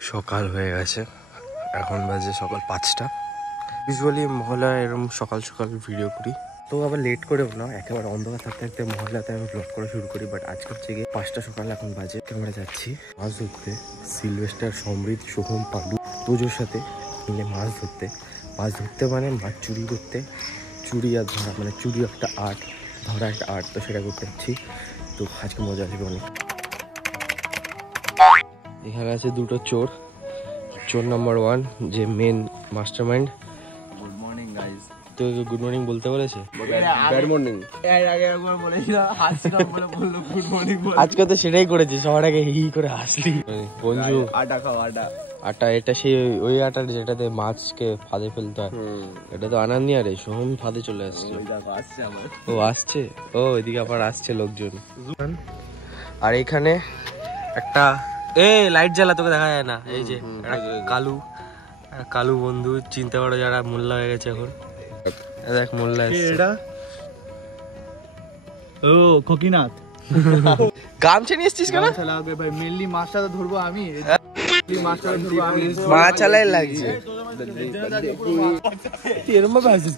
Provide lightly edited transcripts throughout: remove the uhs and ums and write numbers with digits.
সকাল হয়ে গেছে, এখন বাজে সকাল 5টা। ইউজুয়ালি মহলায় এরকম সকাল সকাল ভিডিও করি, তো আবার লেট করেও না, একেবারে অন্ধকার থাকতে থাকতে মহলাতে আমি ব্লগ করা শুরু করি। বাট আজকের থেকে 5টা সকাল এখন বাজে, আমরা যাচ্ছি মাছ ধরতে। সিলভেস্টার, সমৃদ্ধ, সোহম, পালু, তোজোর সাথে মিলে মাছ ধরতে। মাছ ধরতে মানে মাছ চুরি করতে। চুরি আর ধরা, মানে চুরি একটা আর্ট, ধরা একটা আর্ট, তো সেটা করতে যাচ্ছি। তো আজকে মজা আসবে অনেক। এখানে আছে দুটো চোর। চোর নাম্বার 1 যে main master mind. Good morning guys. তো গুড মর্নিং বলতে বলেছে? Bad morning. এর আগে একবার বলেছিল, হাসছিলাম বলে বললো গুড মর্নিং বল। আজকে তো সেটাই করেছি, সবার আগে হি করে হাসলি। বঞ্জু আটা খাও, আটা। আটা, এটা সেই ওই আটা যেটাতে মাছকে ফাঁদে ফেলতে হয়। এটা তো আনান্দিয়া রে, সোহম ফাঁদে চলে আসছে। ও আসছে, ও এদিকে আবার আসছে লোকজন। আর এখানে একটা লাইট জ্বালা, তোকে দেখা যায় না। এই যে কালু, কালু বন্ধু, চিনতে পারো যারা, মোল্লা হয়ে গেছে এখন। দেখ মোল্লা এসছে। ও খকিনাথ। গামছা নিয়ে এসছিস কেন? লাগবে ভাই, মেনলি মাছটা তো ধরবো আমি। মাছটা ধরবো আমি, মাছ চালাই লাগছে। এরম ভাবে আসিস?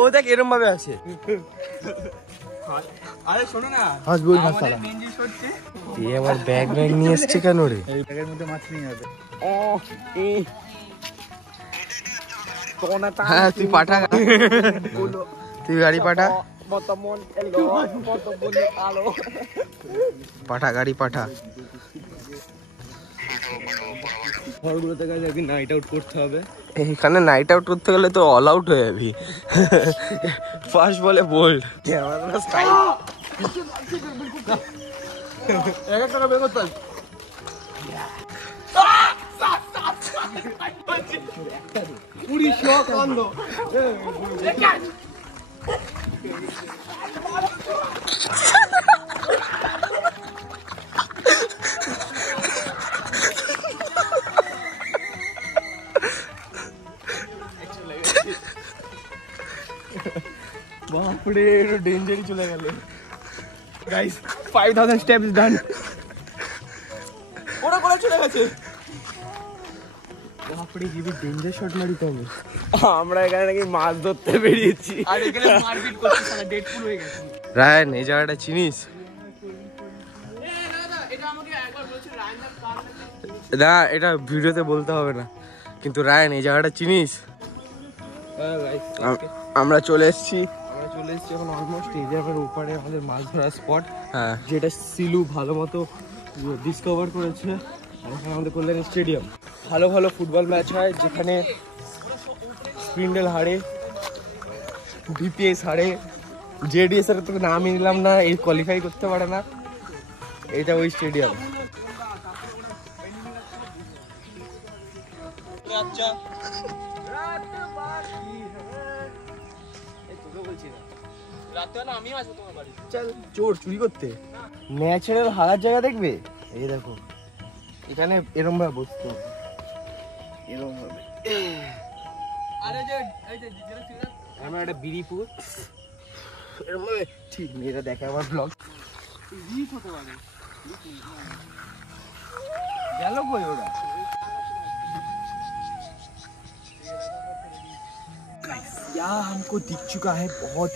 ও দেখ এরম ভাবে আছে। আরে শোনো না, হাসবো না সালা। এই আবার ব্যাগ নিয়ে এসছে কেন রে? এই ব্যাগের মধ্যে মাছ নিয়ে যাবে। হ্যাঁ তুই পাঠা, তুই গাড়ি পাঠা, পাঠা গাড়ি পাঠা। নাইট আউট করতে হবে। এখানে নাইট আউট করতে গেলে তো অল আউট হয়ে যাবি। ফার্স্ট বলে বোল্ড। বাপরে, ডেঞ্জারই চলে গেল গাইস। 5000 স্টেপস ডান। ওরা কোথায় চলে গেছে? বাপরে কি ডেঞ্জার শট মারিতে হবে। আমরা এখানে নাকি মাছ ধরতে বেরিয়েছি, আর এখানে মারপিট করতে সালা ডেড ফুল হয়ে গেছে। রায়ন এই জায়গাটা চিনিস? না এটা ভিডিওতে বলতে হবে না, কিন্তু রায়ন এই জায়গাটা চিনিস? আমরা চলে এসেছি এখন অলমোস্ট এই জায়গার উপরে আমাদের মাছ ধরার স্পট, যেটা সিলু ভালো মতো ডিসকভার করেছে। এখানে আমাদের কল্যাণী স্টেডিয়াম, ভালো ভালো ফুটবল ম্যাচ হয়, যেখানে স্পিন্ডেল হারে, ভিপিএস হারে, জেডিএস এর তো নামই নিলাম না, এই কোয়ালিফাই করতে পারে না। এটা ওই স্টেডিয়াম। চল চোর চুরি করতে, ন্যাচারাল হারার জায়গা দেখবে। এই দেখো এখানে এরম ভাবে বসতে হবে, এরম ভাবে। আমরা একটা বিড়িপুর এরম ভাবে, ঠিক নেই, এটা দেখে আমার ব্লগ গেল কই ওরা। यहाँ हमको दिख चुका है बहुत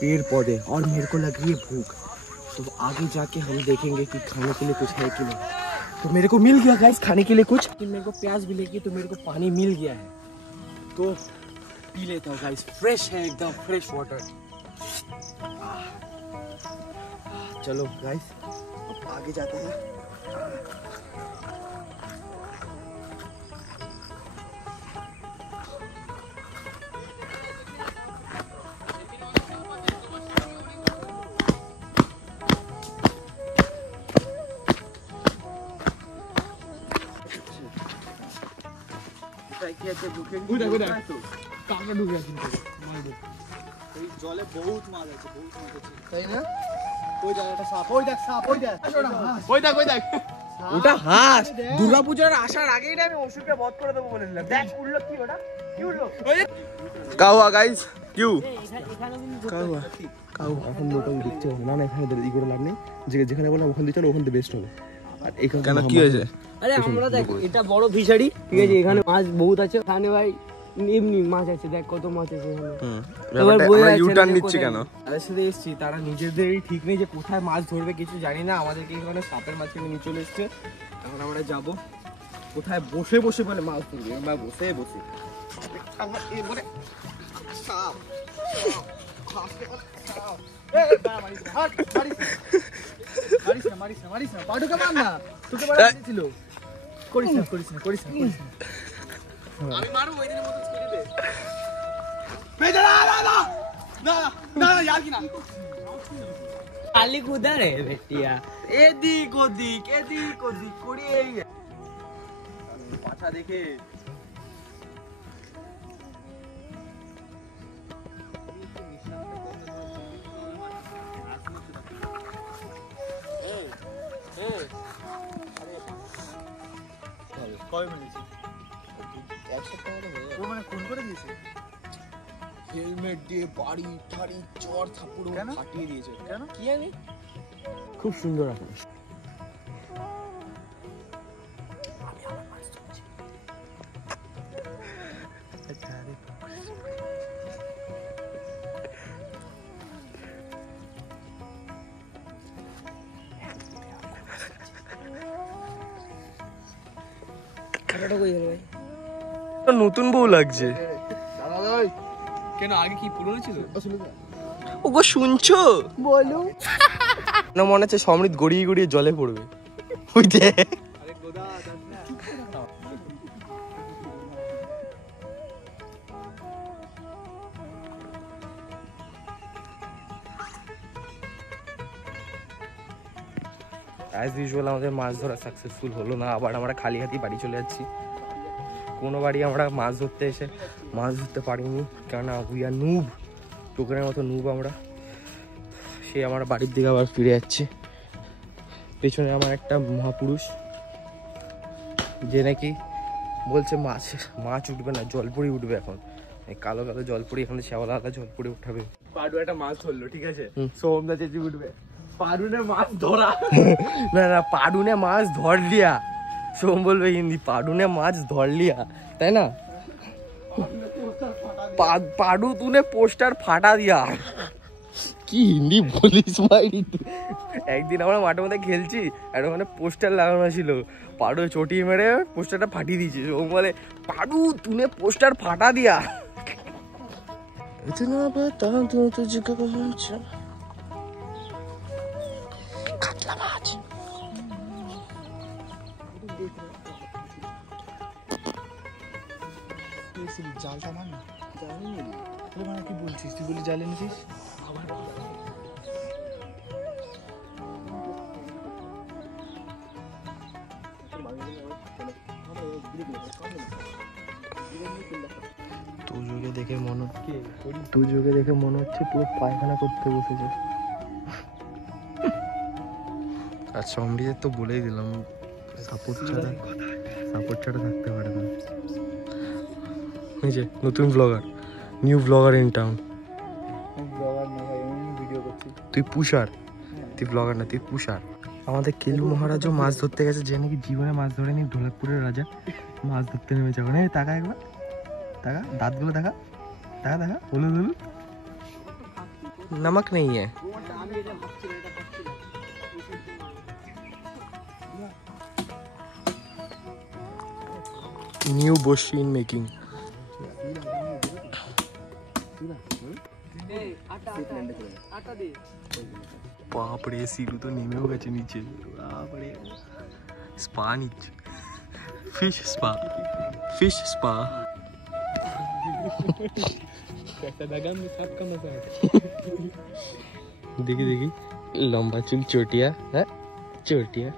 पेड़ पौधे, और मेरे को लग रही है भूख। तो आगे जाके हम देखेंगे कि खाने के लिए कुछ है कि नहीं। तो मेरे को मिल गया गाइस खाने के लिए कुछ, मेरे को प्यास भी लगी, तो मेरे को पानी मिल गया है, तो पी लेता हूँ गाइस। फ्रेश है एकदम, फ्रेश वाटर। चलो गाइस अब आगे जाते हैं। জলে বহুত মাছ আছে, বহুত মাছ আছে, তাই না? ওই জায়গাটা সাপ, ওই দেখ সাপ, ওই দেখ, ওই দেখ, ওই দেখ, ওটা হাঁস। দুর্গাপূজার আসার আগেই না আমি অসুরকে বধ করে দেবো বলেছিলাম। দেখ উঠলো, কি ওটা কি উঠলো? क्या हुआ गाइस? क्यों क्या हुआ? এখন লোকাল দেখতে হবে না, এখানে ই করে লাভ নেই, যেখানে বললাম ওখান দিয়ে চলো, ওখান থেকে বেস্ট হবে। আর এখানে কেন কি হয়েছে? আরে আমরা দেখ এটা বড় ফিশারি, ঠিক আছে, এখানে মাছ বহুত আছে। এখানে ভাই এমনি মাছ আছে, দেখ কত মাছ আছে এখানে। আমরা ইউটার্ন নিচ্ছি কেন? তাদের সাথে এসেছি, তারা নিজেদেরই ঠিক নেই যে কোথায় মাছ ধরবে, কিছু জানি না। আমাদেরকে এখানে সাপের মাঝখানে নিয়ে চলে এসছে। এখন আমরা যাব কোথায় বসে বসে বলে মাছ ধরবে, আমরা বসে বসে সাপ মারিস না, পাটুকে মার না, তোকে মারা ছিল। করিস না। আমি মারবো ওই দিনের মতো ছেড়ে দে। না यार কি না খালি কুদা রে বেটিয়া, এদিক ওদিক করি এই পাছা দেখে। হেলমেট দিয়ে বাড়ি ঠাড়ি চর থাপুড় ফাটিয়ে দিয়েছে। কেন কি জানি? খুব সুন্দর আকাশ। নতুন বউ লাগছে। কেন আগে কি পুরনো ছিল? ওগো শুনছো? বলো না, মনে হচ্ছে সমৃদ্ধ গড়িয়ে গড়িয়ে জলে পড়বে। ওই দেখ অ্যাজ ইউজুয়াল আমাদের মাছ ধরা সাকসেসফুল হলো না। আবার আমরা খালি হাতি বাড়ি চলে যাচ্ছি। কোনো বাড়ি আমরা মাছ ধরতে এসে মাছ ধরতে পারিনি, কেননা উই আর নুব, টোকেনের মতো নুব আমরা। সে আমার বাড়ির দিকে আবার ফিরে যাচ্ছে। পেছনে আমার একটা মহাপুরুষ, যে নাকি বলছে মাছ উঠবে না, জলপরি উঠবে। এখন কালো কালো জলপরি, এখানে শ্যাওলা আলা জলপরি উঠাবে। পাডু একটা মাছ ধরলো, ঠিক আছে, সোমদা চেঁচি উঠবে পাডুনে মাছ ধরা। না পাডুনে মাছ ধর লিয়া, সোম বলবে হিন্দি, পাডুনে মাছ ধর লিয়া, তাই না? পাডু তুনে পোস্টার ফাটা দিয়া, কি হিন্দি বলিস ভাই? একদিন আমরা মাঠের মধ্যে খেলছি, আর ওখানে পোস্টার লাগানো ছিল, পাডু চটি মেরে পোস্টারটা ফাটিয়ে দিয়েছে। ও বলে পাডু তুনে পোস্টার ফাটা দিয়া। কাতলা মাছ জালটা মান না, মানে কি বলছিস তুই? বলি জালে নিছিস? তুজোকে দেখে মনে হচ্ছে পুরো পায়খানা করতে বসেছে। আর সমৃদ্ধের তো বলেই দিলাম, সাপোর্ট ছাড়া থাকতে পারে না। এই যে নতুন blogger, new blogger in town. তুই পুষার, তুই ব্লগার না, তুই পুষার। আমাদের কেলু মহারাজও মাছ ধরতে গেছে, যে নাকি জীবনে মাছ ধরেনি, ঢোলাকপুরের রাজা মাছ ধরতে নেমেছে। এখন এই টাকা একবার, টাকা দাঁতগুলো দেখা, হলুদ নমক নেই। নিউ বসি ইন মেকিং। বাপরে সিলু তো নেমেও গেছে নিচে। বাপরে স্পা নিচ্ছে, ফিশ স্পা। দেখি লম্বা চুল চটিয়া, হ্যাঁ চটিয়া।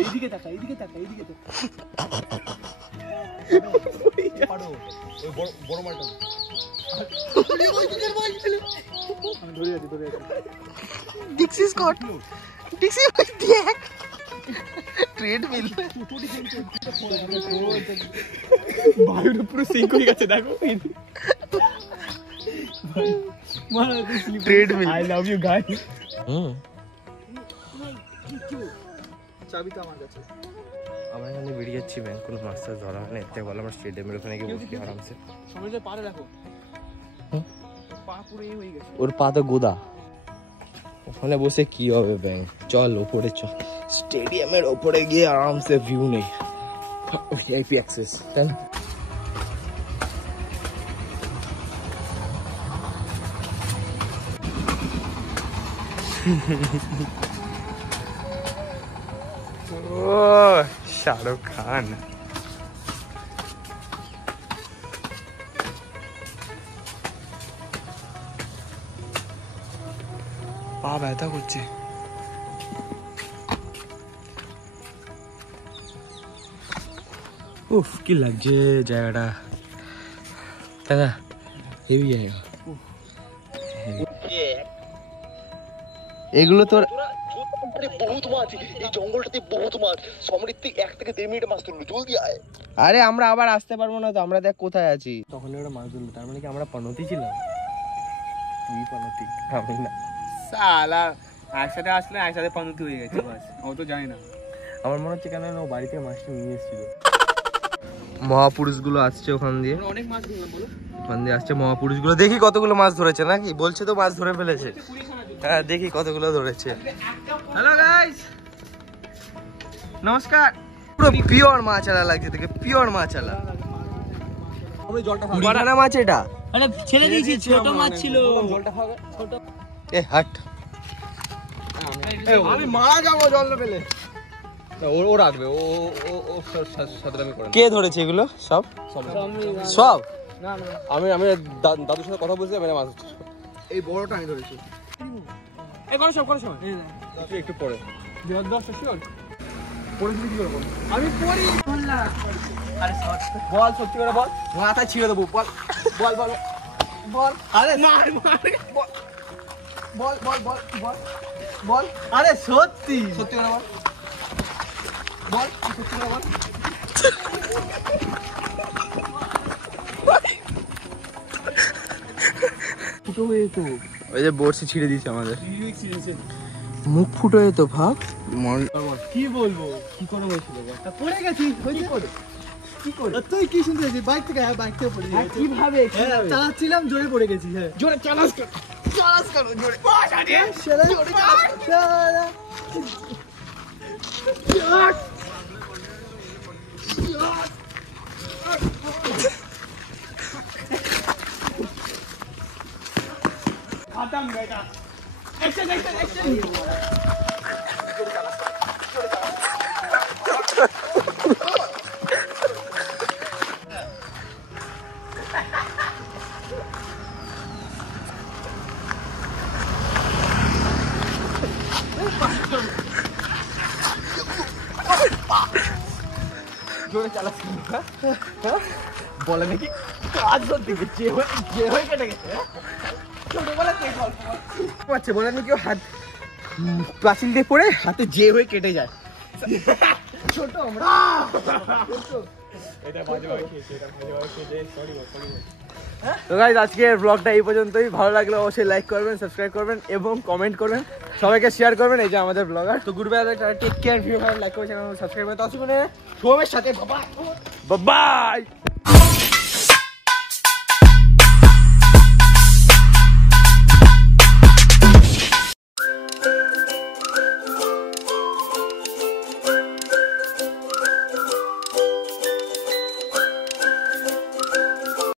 এইদিকে তাকা। বড় মালটা ধরে আছি। ডিক্সি স্কট, ডিক্সি দেখ ট্রেডমিল। বায়ুর পুরো সিঙ্ক হয়ে গেছে, দেখো। Treadmill. I love you guys. চাবি তো আমার কাছে। আমরা এখানে বেরিয়ে যাচ্ছি ব্যাংক, কোনো মাছ টাছ ধরা হয় না, এর থেকে বলো আমরা স্টেডিয়ামের ওখানে গিয়ে বসি আরামসে। সমুদ্রের পাড়ে দেখো, পা পুরো হয়ে গেছে। ওর পা তো গোদা, ওখানে বসে কি হবে ব্যাংক, চল ওপরে চল, স্টেডিয়ামের ওপরে গিয়ে আরামসে ভিউ নেই, ভিআইপি অ্যাক্সেস, তাই না? ও শাহরুখ খান। পা ব্যথা করছে। উফ কি লাগছে জায়গাটা, তাই না? হেভি জায়গা। এগুলো তোর বহুত মাছ, এই জঙ্গলটাতে বহুত মাছ। সমৃদ্ধি 1 থেকে 1.5 মিনিটে মাছ তুললো, জলদি আয়। আরে আমরা আবার আসতে পারবো না তো, আমরা দেখ কোথায় আছি। তখন ওরা মাছ ধরলো, তার মানে কি আমরা পনতি ছিলাম? তুই পনতি, আমি না। সালা একসাথে আসলে একসাথে পানুতি হয়ে গেছে, বাস ও তো জানি না। আমার মনে হচ্ছে কেন ও বাড়িতে মাছটা নিয়ে এসেছিল। মহাপুরুষগুলো আসছে ওখান দিয়ে, অনেক মাছ ধরলাম বলো। ওখান দিয়ে আসছে মহাপুরুষগুলো, দেখি কতগুলো মাছ ধরেছে নাকি, বলছে তো মাছ ধরে ফেলেছে। হ্যাঁ দেখি কতগুলো ধরেছে। হ্যালো গাইস, নমস্কার। পুরো পিওর মাছ আলা লাগছে, দেখে পিওর মাছ আলা। আমি জলটা কুড়িখানা মাছ এটা। আরে ছেড়ে দিয়েছি, ছোট মাছ ছিল। জলটা খাবে। ছোট এ হাট, আমি মারা যাবো জল না পেলে। ও রাখবে, ও ও ও সাথে আমি করে। কে ধরেছে এগুলো সব? সব সব না না আমি দাদুর সাথে কথা বলছি, আমি মাছ ধরছি। এই বড়টা আমি ধরেছি। এই করো সব একটু পরে 10টা শিওর পরে কি করব? আমি পড়ি। আরে শর্ট বল, সত্যি করে বল, মাথা ছিঁড়ে দেবো। বল বল বল বল। আরে মার মার, বল বল বল বল বল। আরে সত্যি সত্যি করে বল, বল সত্যি করে বল। ফুটো হয়ে তো ওই যে বড়শি ছিঁড়ে দিয়েছে আমাদের, মুখ ফুটো তো ভাব। কি বলবো, কি করে হয়েছিল বলটা? পড়ে গেছি, হয়েছে করে কি করে? তুই কি শুনতে গেছিস? বাইক থেকে? হ্যাঁ বাইক থেকে পড়ে গেছি। কিভাবে চালাচ্ছিলাম, জোরে পড়ে গেছি। হ্যাঁ জোরে চালাস কর, চালাস কর জোরে। জোরে চালা। खत्म बेटा। Action action action. জোরে চালাস বলে নাকি কাজ করতে গেছে, যে হয়ে কেটে গেছে। ছোটবেলা থেকে গল্প পাচ্ছে, বলে নাকি হাত পাঁচিল দিয়ে পড়ে হাতে যে হয়ে কেটে যায়। ছোট আমরা এটা বাজে ভাই খেয়েছে, এটা বাজে ভাই খেয়েছে, সরি বল। তো গাইস আজকের ব্লগটা এই পর্যন্তই। ভালো লাগলে অবশ্যই লাইক করবেন, সাবস্ক্রাইব করবেন এবং কমেন্ট করবেন, সবাইকে শেয়ার করবেন। এই যে আমাদের ব্লগার। তো good bye, take care, video ভালো লাইক করবেন, চ্যানেল সাবস্ক্রাইব করবেন। তো আসুন সোমের সাথে বাই বাই।